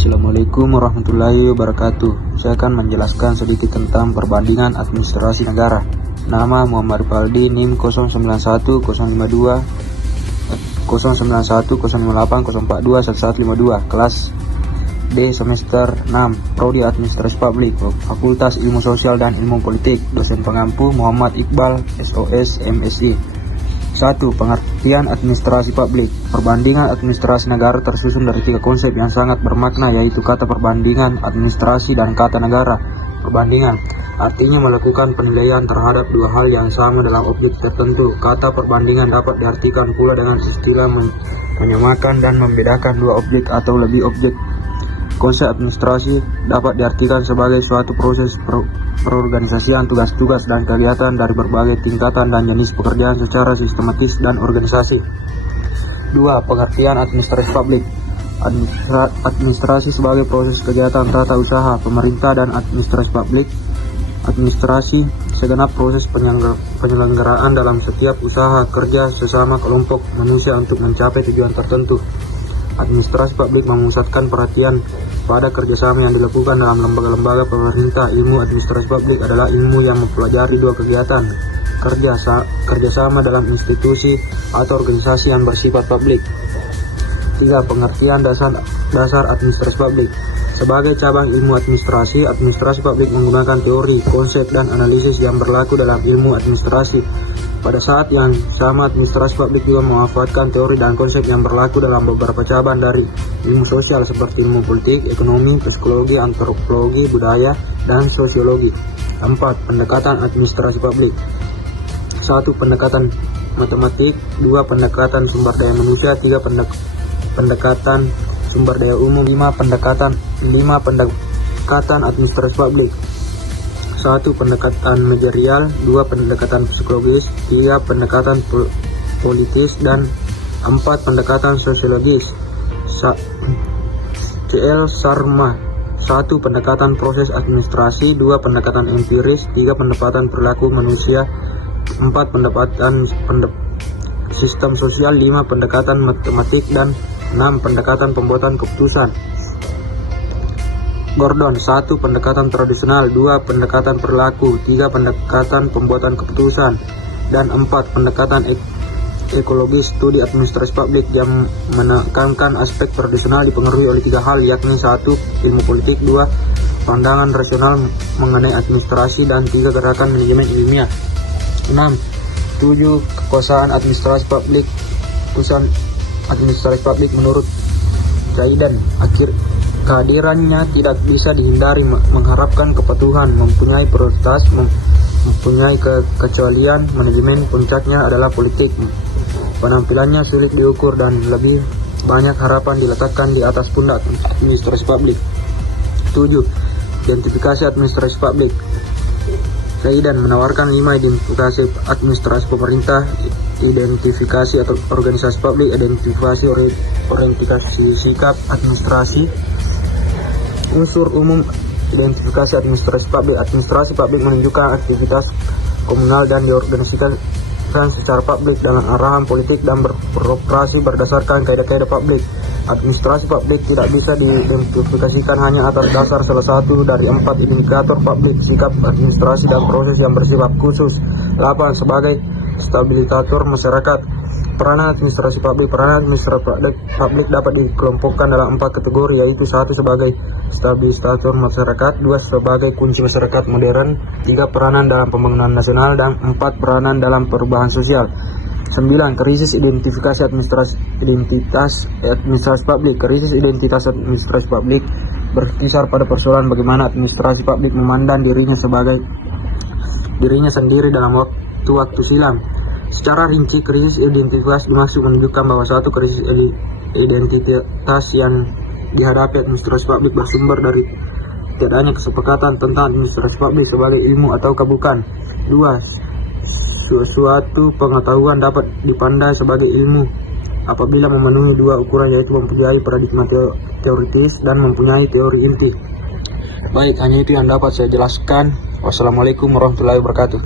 Assalamualaikum warahmatullahi wabarakatuh. Saya akan menjelaskan sedikit tentang perbandingan administrasi negara. Nama Muhammad Ripaldi, NIM 091052 091058048 kelas D semester 6, Prodi Administrasi Publik, Fakultas Ilmu Sosial dan Ilmu Politik. Dosen pengampu Muhammad Iqbal, SOS, MSI. 1. Pengertian administrasi publik. Perbandingan administrasi negara tersusun dari 3 konsep yang sangat bermakna, yaitu kata perbandingan, administrasi, dan kata negara. Perbandingan artinya melakukan penilaian terhadap dua hal yang sama dalam objek tertentu. Kata perbandingan dapat diartikan pula dengan istilah menyamakan dan membedakan dua objek atau lebih objek. Konsep administrasi dapat diartikan sebagai suatu proses perorganisasian tugas-tugas dan kegiatan dari berbagai tingkatan dan jenis pekerjaan secara sistematis dan organisasi. 2. Pengertian administrasi publik. Administrasi sebagai proses kegiatan tata usaha pemerintah dan administrasi publik. Administrasi segenap proses penyelenggaraan dalam setiap usaha kerja sesama kelompok manusia untuk mencapai tujuan tertentu. Administrasi publik memusatkan perhatian pada kerjasama yang dilakukan dalam lembaga-lembaga pemerintah. Ilmu administrasi publik adalah ilmu yang mempelajari dua kegiatan kerjasama dalam institusi atau organisasi yang bersifat publik. 3. Pengertian dasar administrasi publik. Sebagai cabang ilmu administrasi publik menggunakan teori, konsep, dan analisis yang berlaku dalam ilmu administrasi. Pada saat yang sama, administrasi publik juga memanfaatkan teori dan konsep yang berlaku dalam beberapa cabang dari ilmu sosial seperti ilmu politik, ekonomi, psikologi, antropologi, budaya, dan sosiologi. 4. Pendekatan administrasi publik. 1. Pendekatan matematik. 2. Pendekatan sumber daya manusia. 3. Pendekatan sumber daya umum. 5. Pendekatan administrasi publik. 1. Pendekatan manajerial, 2. Pendekatan psikologis, 3. Pendekatan politis, dan 4. Pendekatan sosiologis. CL Sarma. 1. Pendekatan proses administrasi, 2. Pendekatan empiris, 3. Pendekatan perilaku manusia, 4. Pendekatan sistem sosial, 5. Pendekatan matematik, dan 6. Pendekatan pembuatan keputusan. Gordon. 1. Pendekatan tradisional, 2. Pendekatan perilaku, 3. Pendekatan pembuatan keputusan, dan 4. Pendekatan ekologis. Studi administrasi publik yang menekankan aspek tradisional dipengaruhi oleh 3 hal, yakni 1. Ilmu politik, 2. Pandangan rasional mengenai administrasi, dan 3. Gerakan manajemen ilmiah. 6. 7. Kekuasaan administrasi publik. Kekuasaan administrasi publik menurut Zaidan kehadirannya tidak bisa dihindari, mengharapkan kepatuhan, mempunyai prioritas, mempunyai kekecualian. Manajemen puncaknya adalah politik. Penampilannya sulit diukur dan lebih banyak harapan diletakkan di atas pundak administrasi publik. 7. Identifikasi administrasi publik. Zaidan menawarkan 5 identifikasi administrasi pemerintah: identifikasi atau organisasi publik, identifikasi orientasi sikap administrasi, unsur umum. Identifikasi administrasi publik. Administrasi publik menunjukkan aktivitas komunal dan diorganisasikan secara publik dengan arahan politik dan beroperasi berdasarkan kaidah-kaidah publik. Administrasi publik tidak bisa diidentifikasikan hanya atas dasar salah satu dari 4 indikator publik: sikap, administrasi, dan proses yang bersifat khusus. 8. Sebagai stabilisator masyarakat. Peranan administrasi publik. Peranan administrasi publik dapat dikelompokkan dalam 4 kategori, yaitu 1. Sebagai stabilisator masyarakat, 2. Sebagai kunci masyarakat modern, 3. Peranan dalam pembangunan nasional, dan 4. Peranan dalam perubahan sosial. 9. Krisis identitas administrasi publik. Krisis identitas administrasi publik berkisar pada persoalan bagaimana administrasi publik memandang dirinya sendiri dalam waktu silam. Secara rinci, krisis identitas dimaksud menunjukkan bahwa suatu krisis identitas yang dihadapi administrasi publik bersumber dari tiadanya kesepakatan tentang administrasi publik sebagai ilmu atau bukan. 2. Suatu pengetahuan dapat dipandang sebagai ilmu apabila memenuhi 2 ukuran, yaitu mempunyai paradigma teoritis dan mempunyai teori inti. Baik, hanya itu yang dapat saya jelaskan. Wassalamualaikum warahmatullahi wabarakatuh.